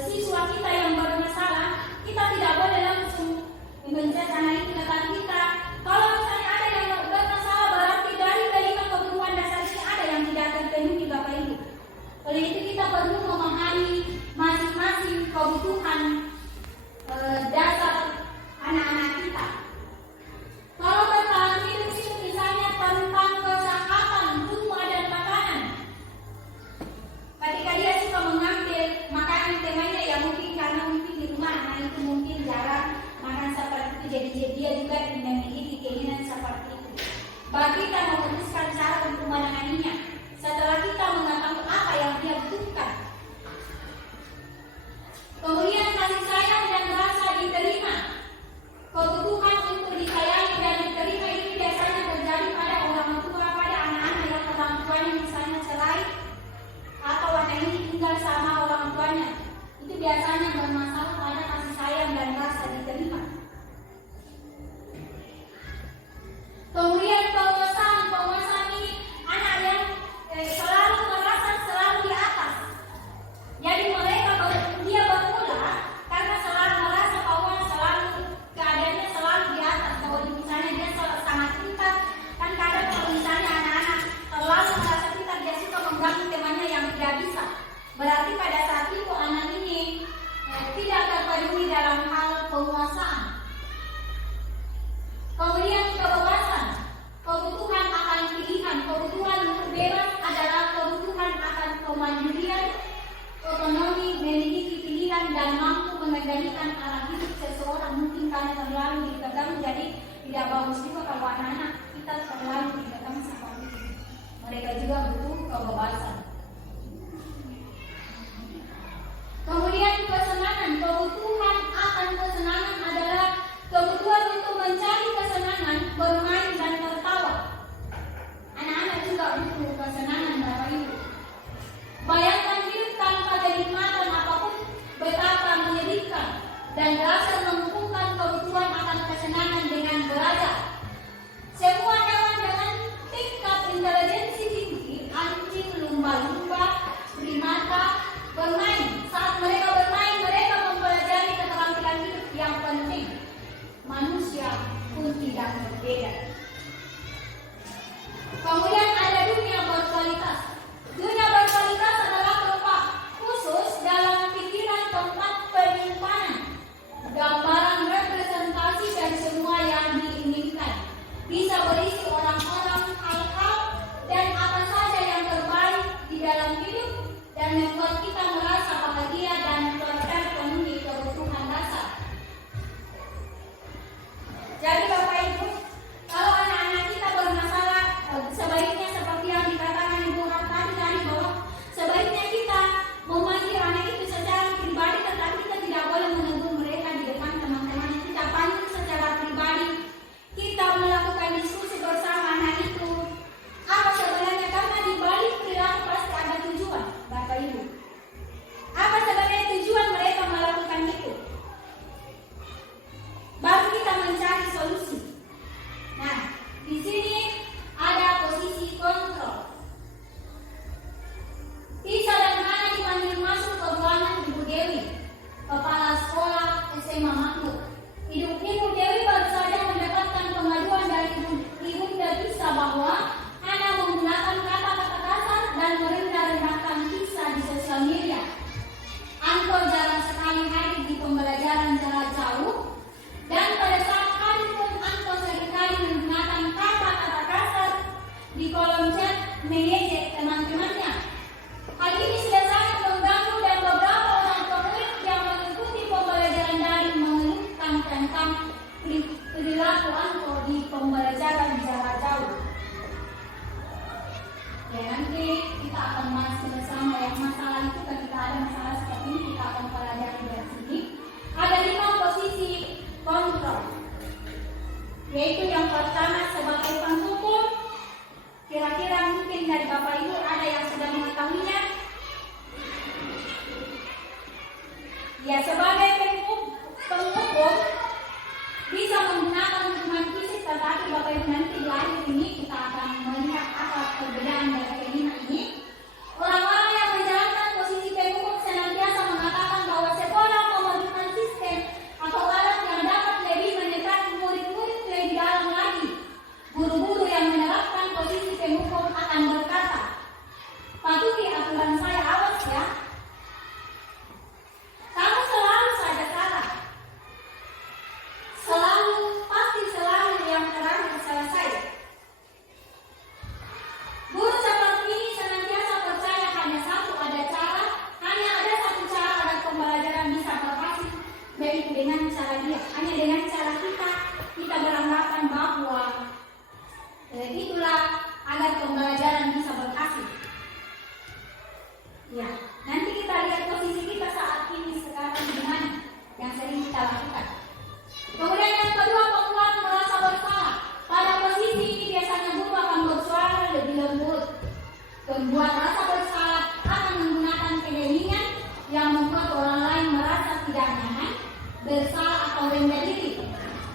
siswa kita yang bermasalah, kita tidak boleh langsung menjudge anak itu, tetapi kita kalau misalnya ada yang bermasalah berarti dari kelima kebutuhan dasar ini ada yang tidak terpenuhi Bapak Ibu. Oleh itu kita perlu memahami masing-masing kebutuhan dasar anak-anak kita. Kalau bertahan hidup itu misalnya tentang kesehatan, tubuh dan makanan. Ketika dia suka mengambil makanan temannya, ya mungkin karena mungkin di rumah anak itu mungkin jarang makan seperti itu, jadi dia juga memiliki keinginan seperti itu. Baru kita memutuskan cara untuk menanganinya setelah kita mengetahui apa yang dia butuhkan. Kemudian kasih sayang dan rasa diterima. Kebutuhan untuk disayangi dan diterima ini biasanya terjadi pada orang tua, pada anak-anak yang orang tuanya misalnya cerai atau anak ini tinggal sama orang tuanya. Itu biasanya bermasalah pada kasih sayang dan rasa diterima. Kemudian penguasaan ini anak yang selalu merasa selalu di atas. Jadi mereka dia bermula karena selalu merasa bahwa selalu misalnya terlalu dikekang, jadi tidak bagus juga kalau anak-anak kita terlalu dikekang seperti itu. Mereka juga butuh kebebasan. Kemudian kesenangan, kebutuhan akan kesenangan adalah kebutuhan untuk mencari kesenangan, bermain dan tertawa. Anak-anak juga butuh kesenangan Bapak Ibu. Bayangkan hidup tanpa kenikmatan apapun betapa menyedihkan, dan rasa mengumpulkan kebutuhan akan kesenangan dengan belajar. Semua hewan dengan tingkat intelijensi tinggi, anjing, lumba-lumba, primata, bermain. Saat mereka bermain, mereka mempelajari keterampilan hidup yang penting. Manusia pun tidak berbeda. Kemudian ada dunia berkualitas. Dunia berkualitas adalah tempat khusus dalam pikiran, tempat penyimpanan gambaran representasi dari semua yang diinginkan. Bisa berisi orang-orang, hal-hal, dan apa saja yang terbaik di dalam hidup, dan membuat kita merasa bahagia dan terpenuhi kebutuhan dasar. Jadi Bapak Ibu, kalau anak-anak kita bermasalah, sebaiknya seperti yang dikatakan Ibu tadi bahwa sebaiknya kita memanggil anak itu secara pribadi, tetapi kita tidak boleh menegur mereka di depan teman-teman. Kita panggil secara pribadi, kita melakukan diskusi bersama anak itu. Apa sebenarnya, karena di balik perilaku pasti ada tujuan, Bapak Ibu. Apa sebenarnya tujuan mereka melakukan itu? Baru kita mencari solusi. Nah, di sini ada posisi kontrol. Tisa dan Hana dipanggil masuk ke ruangan Ibu Dewi, kepala sekolah SMA Makmur. Ibu Dewi baru saja mendapatkan pengaduan dari Ibunda Tisa bahwa Hana menggunakan kata-kata kasar dan merendah-rendahkan Tisa di sosial media. Anto jarang sekali hadir di pembelajaran jarak jauh, dan pada saat hadir pun Anto seringkali menggunakan kata-kata kasar di kolom chat mengejek teman-temannya. Hal ini sudah sangat mengganggu, dan beberapa orang tua murid yang mengikuti pembelajaran daring mengeluhkan tentang perilaku Anto di pembelajaran jarak jauh. Ya, nanti kita akan masuk bersama yang masalah itu. Ketika ada masalah seperti ini, kita akan pelajari dari sini. Ada 5 posisi kontrol, yaitu yang pertama sebagai penghukum. Kira-kira mungkin dari Bapak Ibu ada yang sudah mengetahuinya. Ya, sebagai penghukum bisa menggunakan hukuman fisik, tetapi Bapak Ibu nanti di akhir ini kita akan melihat apa perbedaan dari kelima ini. Orang-orang yang menjalankan posisi penghukum senantiasa mengatakan bahwa sekolah memerlukan sistem atau alat yang dapat lebih menekan murid-murid lebih dalam lagi. Guru-guru yang menerapkan posisi penghukum akan berkata, "Patuhi aturan saya, awas ya. Kamu selalu saja salah. Pasti selalu yang terakhir selesai." Guru seperti ini senantiasa percaya hanya ada satu cara agar pembelajaran bisa berhasil, yaitu dengan cara dia. Hanya dengan cara kita beranggapan bahwa itulah agar pembelajaran bisa berhasil. Ya, nanti kita lihat posisi kita saat ini sekarang gimana yang sering kita lakukan. Kemudian yang kedua, pembuat merasa bersalah. Pada posisi ini biasanya guru akan bersuara lebih lembut. Pembuat rasa bersalah akan menggunakan keheningan yang membuat orang lain merasa tidak nyaman, bersalah atau rendah diri.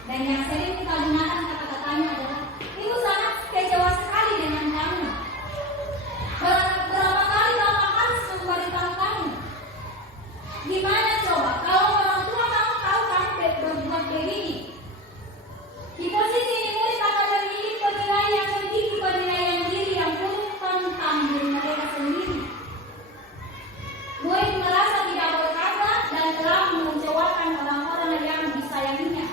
Dan yang sering kita gunakan kata-katanya adalah, "Ibu sangat kecewa sekali dengan kamu. Berapa kali Bapak harus memberitahu kamu? Gimana coba kalau orang tua kamu tahu kamu berbuat begini?" Di posisi ini murid akan memiliki penilaian yang tinggi, penilaian diri yang buruk tentang diri mereka sendiri. Murid merasa tidak berharga dan telah mengecewakan orang-orang yang disayanginya.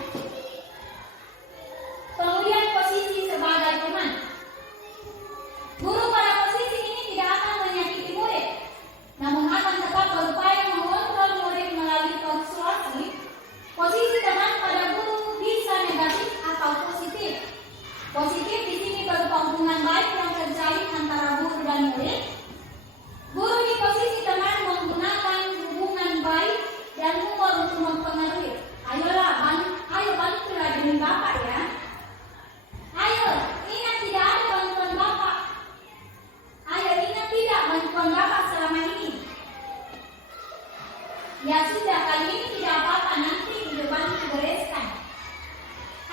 Bapak ya. Ayo, ingat tidak ada bantuan Bapak. Ayo ingat tidak bantuan Bapak selama ini. Ya sudah, kali ini tidak apa-apa, nanti di depan bereskan.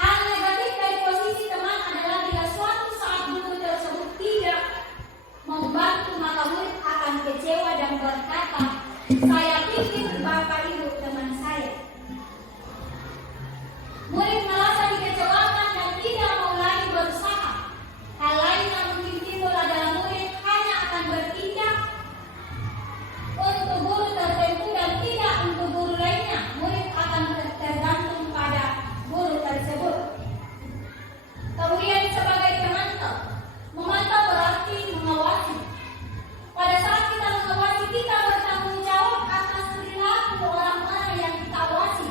Hal negatif dari posisi teman adalah bila suatu saat guru tersebut tidak membantu, maka murid akan kecewa dan berkata, saya pikir Bapak Ibu teman saya. Murid merasa dikecewakan dan tidak mau lagi berusaha. Hal lain yang mungkin timbul adalah murid hanya akan bertindak untuk guru tertentu dan tidak untuk guru lainnya. Murid akan tergantung pada guru tersebut. Kemudian sebagai pemantau, memantau berarti mengawasi. Pada saat kita mengawasi, kita bertanggung jawab atas perilaku orang-orang yang kita awasi.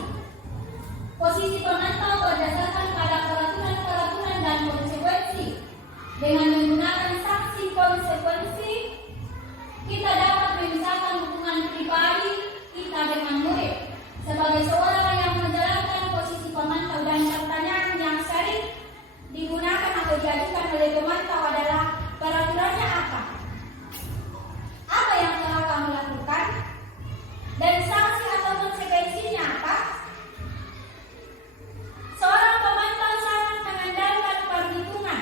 Posisi pemantau berdasarkan pada peraturan-peraturan dan konsekuensi. Dengan menggunakan saksi konsekuensi, kita dapat memisahkan hubungan pribadi kita dengan murid. Sebagai seorang yang menjalankan posisi pemantau dan pertanyaan yang sering digunakan atau diajukan oleh pemantau adalah peraturannya apa? Apa yang telah kamu lakukan? Dan sanksi atau konsekuensinya apa? Seorang pemantau sangat mengandalkan perhitungan,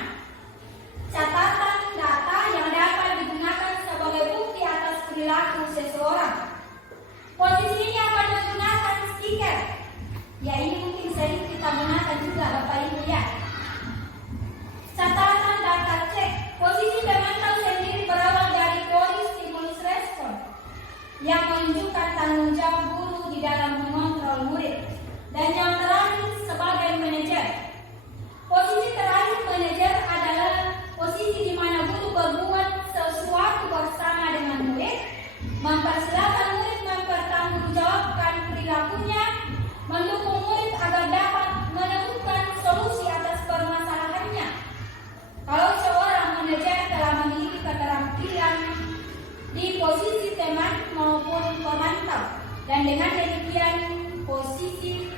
catatan data yang dapat digunakan sebagai bukti atas perilaku seseorang. Posisi ini akan menggunakan stiker. Ya, ini mungkin sering kita gunakan juga Bapak Ibu ya. Catatan data cek. Posisi pemantau sendiri berawal dari teori stimulus respon yang menunjukkan tanggung jawab guru di dalam mengontrol murid. Dan yang terakhir sebagai manajer. Posisi terakhir manajer adalah posisi di mana guru berbuat sesuatu bersama dengan murid, mempersilahkan murid mempertanggungjawabkan perilakunya, mendukung murid agar dapat menemukan solusi atas permasalahannya. Kalau seorang manajer telah memiliki keterampilan di posisi teman maupun pemantau, dan dengan demikian posisi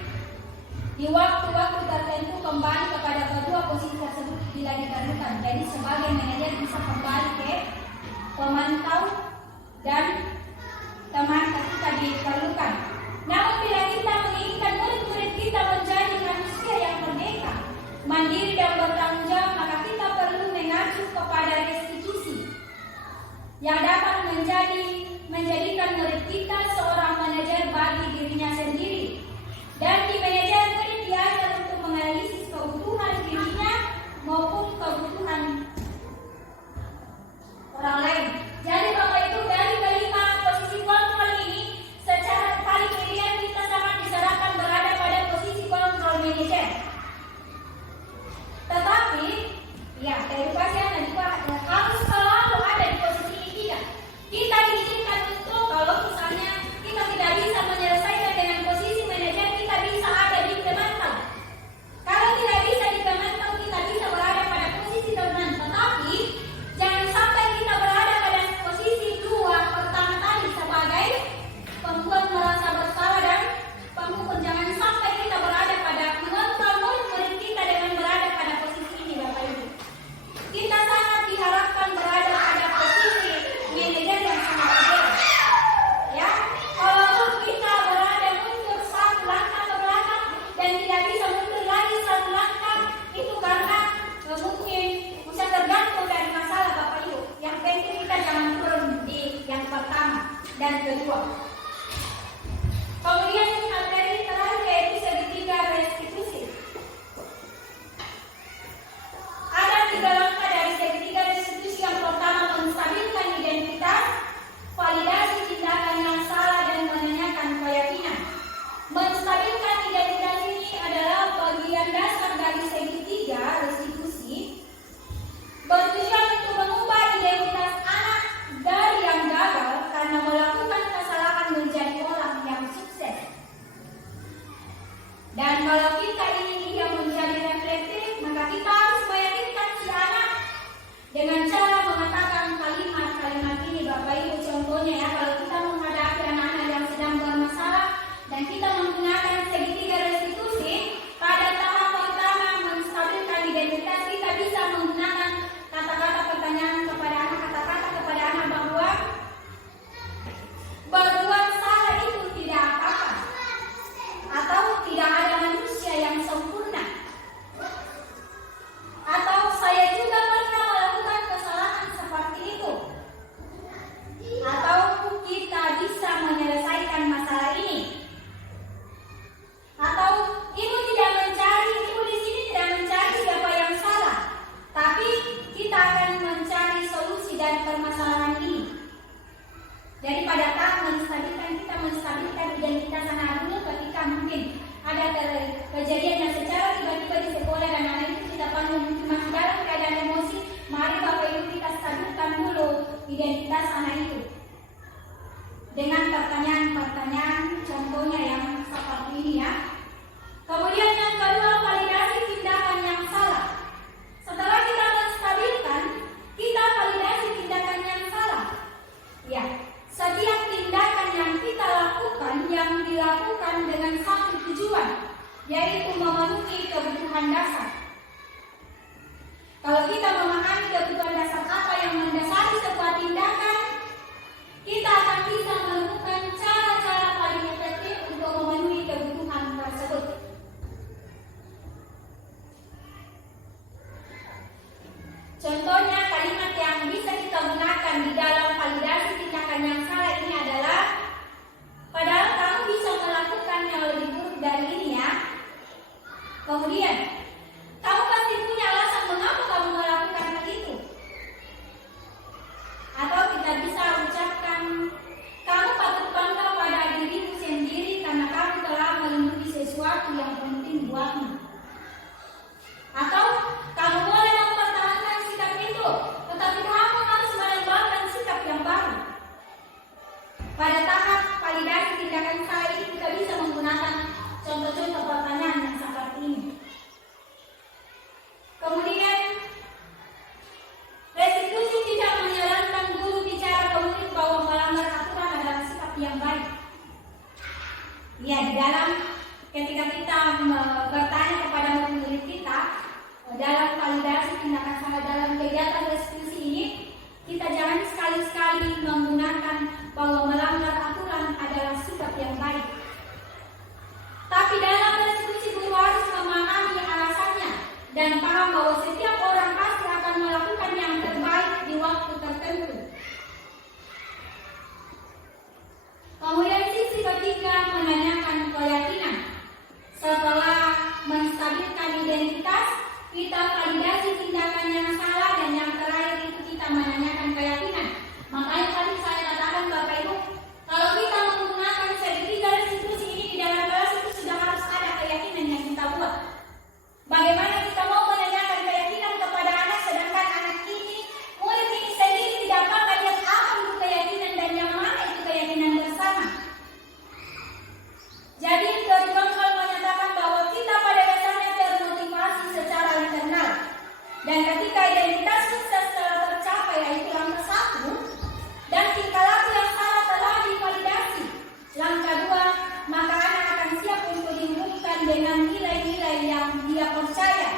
di waktu-waktu tertentu kembali kepada kedua posisi tersebut bila diperlukan. Jadi sebagai manajer bisa kembali ke pemantau dan teman ketika diperlukan. Namun bila kita menginginkan murid-murid kita menjadi manusia yang merdeka, mandiri dan bertanggung jawab, maka kita perlu mengacu kepada restitusi yang dapat menjadikan murid kita seorang manajer bagi dirinya sendiri. Dan di manajer murid diajar untuk menganalisis kebutuhan dirinya maupun kebutuhan orang lain. Jadi Bapak Ibu, dari kelima Kemudian, kamu pasti punya alasan mengapa kamu melakukan hal itu. Atau kita bisa ucapkan, kamu patut bangga pada dirimu sendiri karena kamu telah melindungi sesuatu yang penting buatmu. Atau kamu boleh mempertahankan sikap itu, tetapi kamu harus menambahkan sikap yang baru. Pada tahap validasi tindakan saya ini kita bisa menggunakan contoh-contoh pertanyaan yang seperti ini. Kemudian, restitusi tidak menyarankan guru bicara ke murid bahwa melanggar aturan adalah sikap yang baik. Ya, di dalam ketika kita bertanya kepada murid kita dalam validasi tindakan saya dalam kegiatan restitusi ini, kita jangan sekali-sekali menggunakan bahwa melanggar aturan adalah sikap yang baik. Tapi dalam restitusi guru harus memahami alasannya dan paham bahwa setiap orang pasti akan melakukan yang terbaik di waktu tertentu. Kemudian sisi ketiga menanyakan keyakinan. Setelah menstabilkan identitas, kita validasi tindakan yang salah dan yang terakhir itu kita menanyakan keyakinan. Makanya tadi saya katakan Bapak Ibu, kalau kita menggunakan segitiga restitusi ini di dalam kelas itu sudah harus ada keyakinan yang kita buat. Bagaimana kita mau menanyakan keyakinan kepada anak sedangkan anak ini, murid ini sendiri tidak paham yang apa itu keyakinan dan yang mana itu keyakinan bersama. Jadi George menyatakan bahwa kita pada dasarnya termotivasi secara internal. Dan ketika identitas sukses telah tercapai yaitu langkah 1 dan tingkah laku yang salah telah divalidasi. Langkah 2, maka anak akan siap untuk dihubungkan dengan nilai-nilai yang dia percaya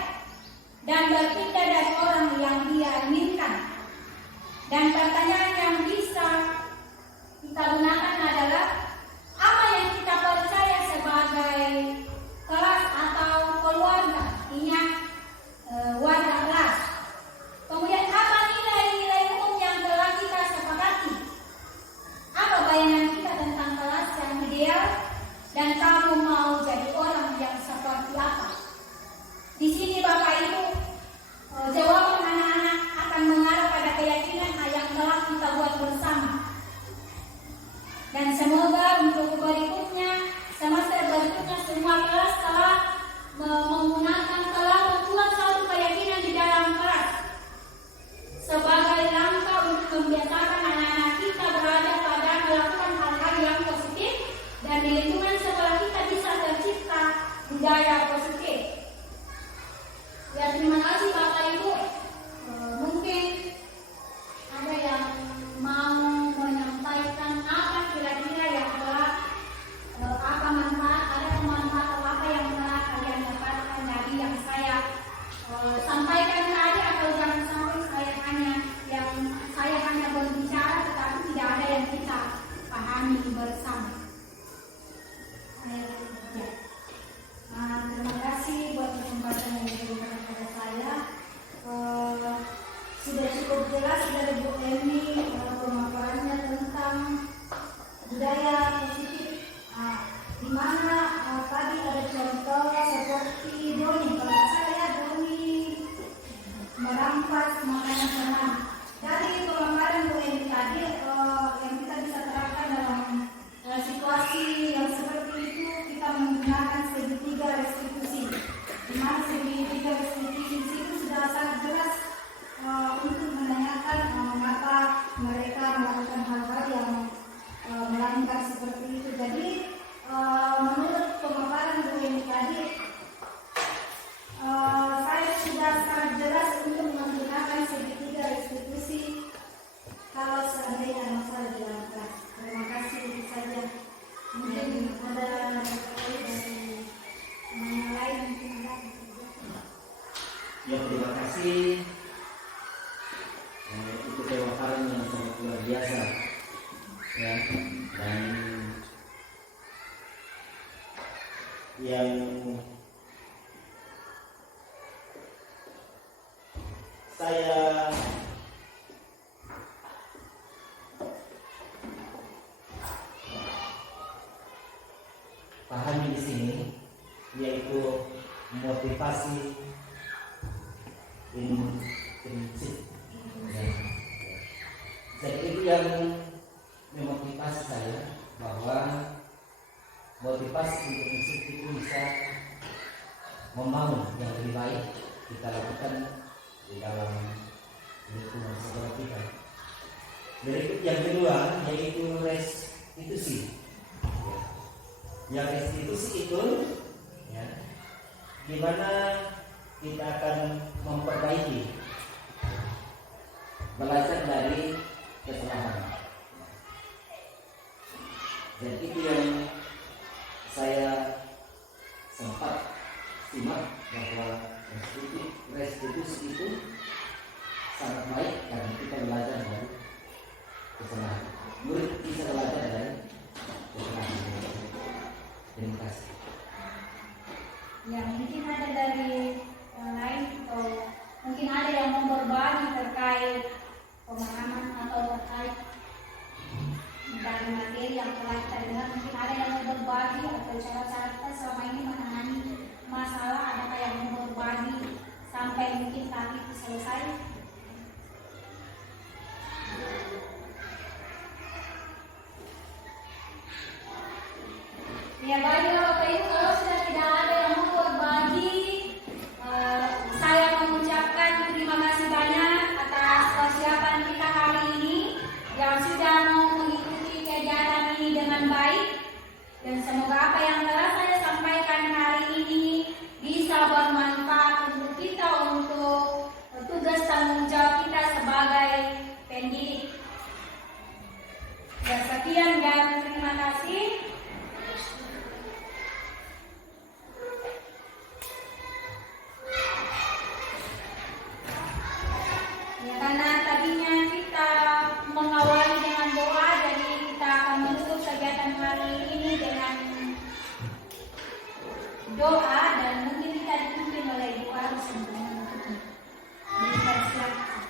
dan berpindah dari orang yang dia inginkan. Dan pertanyaan yang bisa kita gunakan adalah apa yang kita percaya sebagai kelas atau keluarga, ingat warga kelas. Kemudian apa nilai-nilai umum yang telah kita sepakati? Apa bayangan kita tentang kelas yang ideal dan kamu mau jadi orang yang seperti apa? Di sini Bapak Ibu, jawaban anak-anak akan mengarah pada keyakinan yang telah kita buat bersama. Dan semoga untuk berikutnya, semester berikutnya semua kelas telah membuat suatu keyakinan di dalam kelas sebagai langkah untuk membiasakan anak-anak kita berada pada melakukan hal-hal yang positif dan di lingkungan sekolah kita bisa tercipta budaya positif. Ya, terima kasih Bapak Ibu. Mungkin ada yang mau menyampaikan apa kira-kira yang telah apa manfaat, ada pemanfaatan apa yang telah kalian dapatkan dari yang saya sampaikan tadi, atau jangan sampai saya hanya berbicara tetapi tidak ada yang kita pahami bersama. Ya. Terima kasih buat kesempatan yang diberikan kepada saya. Sudah cukup jelas dari Bu Eni pemaparannya tentang budaya positif, di mana tadi ada contoh seperti doni. Kalau saya doni merampas makanan teman. Dari pemaparan Bu Eni tadi yang kita bisa terapkan dalam situasi yang seperti itu, kita menggunakan segitiga restitusi. Di mana segitiga restitusi itu sudah sangat jelas untuk menanyakan mengapa mereka melakukan hal-hal yang melanggar seperti itu. Jadi menurut pemaparan Bu Eni tadi, saya sudah sangat jelas untuk menggunakan segitiga restitusi kalau seandainya masalah dilakukan. Terima kasih, itu saja. Mungkin ada dari yang lain mungkin ada. Ya, terima kasih. Itu pemaparan yang sangat luar biasa, ya. Dan yang saya pahami di sini yaitu motivasi intrinsik. Dan itu yang memotivasi saya, bahwa motivasi intrinsik itu bisa membangun yang lebih baik kita lakukan di dalam lingkungan sekolah kita. Berikut yang kedua yaitu restitusi. Yang restitusi itu ya, di mana kita akan memperbaiki, belajar dari kesalahan. Dan itu yang saya sempat simak, bahwa restitusi itu sangat baik karena kita belajar dari kesalahan. Murid bisa belajar dari kesalahan. Terima kasih. Ya, mungkin ada dari yang lain, atau mungkin ada yang mau berbagi terkait pemahaman atau terkait dari materi yang telah kita dengar. Mungkin ada yang mau berbagi, atau cara-cara kita selama ini menangani masalah, adakah yang mau berbagi sampai mungkin saat itu selesai. Ya, baiklah Bapak Ibu, kalau sudah tidak ada yang mau berbagi, saya mengucapkan terima kasih banyak atas persiapan kita hari ini yang sudah mau mengikuti kegiatan ini dengan baik, dan semoga apa yang telah saya sampaikan hari ini bisa bermanfaat untuk kita, untuk tugas tanggung jawab kita sebagai pendidik. Ya, sekian dan terima kasih. Ya, karena tadinya kita mengawali dengan doa, jadi kita akan menutup kegiatan hari ini dengan doa, dan mungkin kita dipimpin oleh Ibu Arus untuk menutup. Silakan.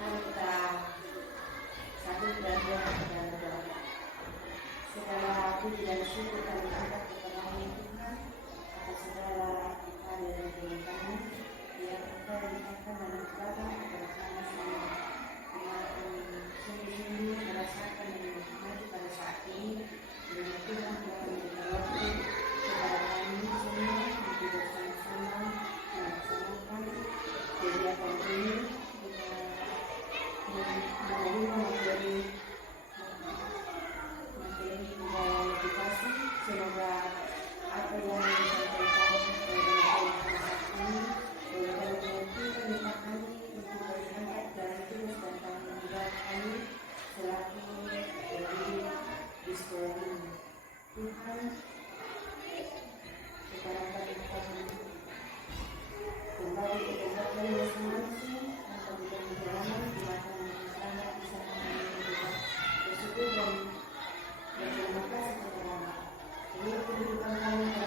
Mari kita sambut dan doa dan doa. Segala puji dan syukur kami angkat kepada Tuhan atas segala karya dan kebaikan yang kita limpahkan dan ibadah kepada sama-sama. Sungguh-sungguh merasakan dan menikmati pada saat ini dengan Tuhan telah memberikan waktu kepada kami semua untuk bersama-sama melaksanakan kegiatan ini. Menerima materi motivasi. Semoga apa yang disampaikan pada hari ini benar-benar kita kami untuk berangkat dari tugas dan tanggung jawab kami selaku pendidik di sekolah ini. Tuhan, kita dapat kembali ke tempat kami masing-masing untuk berjalan di belakang kita bisa mengambil bersyukur dan berterima kasih kepada Allah. Ini kehidupan kami.